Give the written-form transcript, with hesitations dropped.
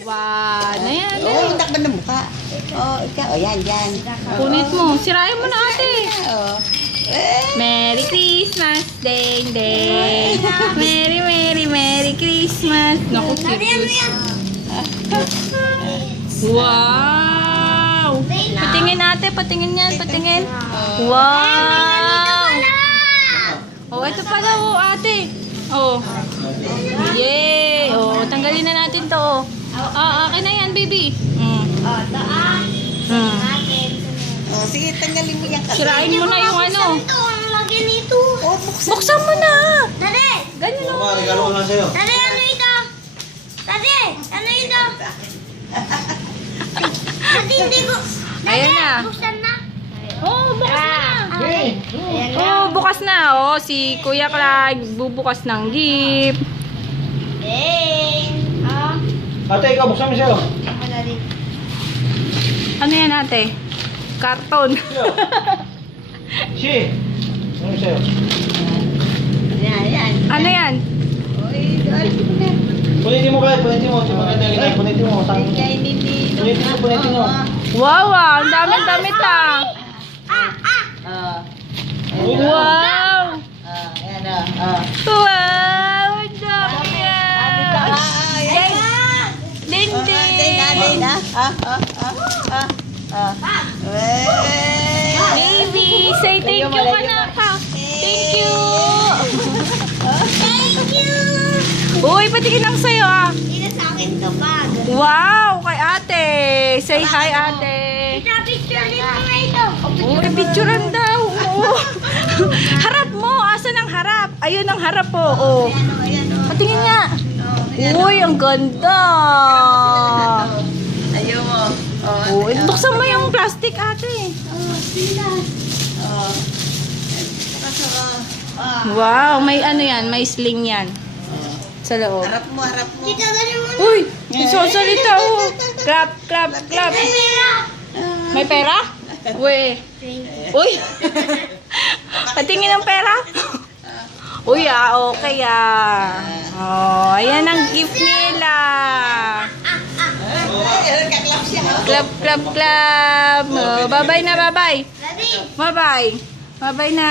One. Ayan. Oo, yung takban ng mukha. Oo, ikaw. O, yan. Punit mo. Sirayan mo na ate. Oo. Merry Christmas, Deng Deng. Merry Christmas. Naku, serious. Wow! Patingin ate, patingin yan, patingin. Wow! Oh, ito pala oh, ate. Oh. Yay! Oh, tanggalin na natin to. Oh, akin na yan, baby. Oh, sige, tanggalin mo yan kasi. Sirain mo na yung ano. Ito, ang lagi nito. Oh, buksan. Buksan mo na. Dali! Ganyan Oo, oh. regalo ko lang sa'yo. Dali, ano ito? Dali! Ano ito? Dali, hindi ko. Dali, Ayan na. buksan na. Oh, bukas na. Ayan na. Oh, bukas na. Oh, si Kuya Clyde bubukas ng gift. Ding! Ate, ikaw, buksan mo sa'yo. Wala rin. Ano yan ate? Karton. Si. Ano sa'yo? Yan. Ano yan? Oy, alis mo na. Punitin mo kahit, punitin mo. Di maganda yung ganyan. Punitin mo. Kaya hindi. Punitin mo. Wow, ang dami-damit ah. Wow! Ayan Wow! Ang dami yan! Ding-ding! Baby, say thank you ka na ka. Thank you! Thank you! Uy, patingin lang sa'yo ah. Hindi na sa akin to bag. Wow, kay ate. Say hi ate. Picture din mo nga ito. Uy, picturean daw. Oo. Harap mo. Asan ang harap? Ayun ang harap po. Oh. Patingin nga. Uy, ang ganda. Ayaw mo. Uy, buksan mo yung plastic ate. Wow, may ano yan, may sling yan. Sa loob. Harap mo. Dito, dali mo na. Uy, nagsasalita oh. Clap. May pera? Uy. Uy. Patingin ng pera? Uy okay Oh, ayan ang gift nila. Kaklap siya. Clap. Oh, bye-bye na, bye-bye. Dali. Bye-bye. Bye-bye na.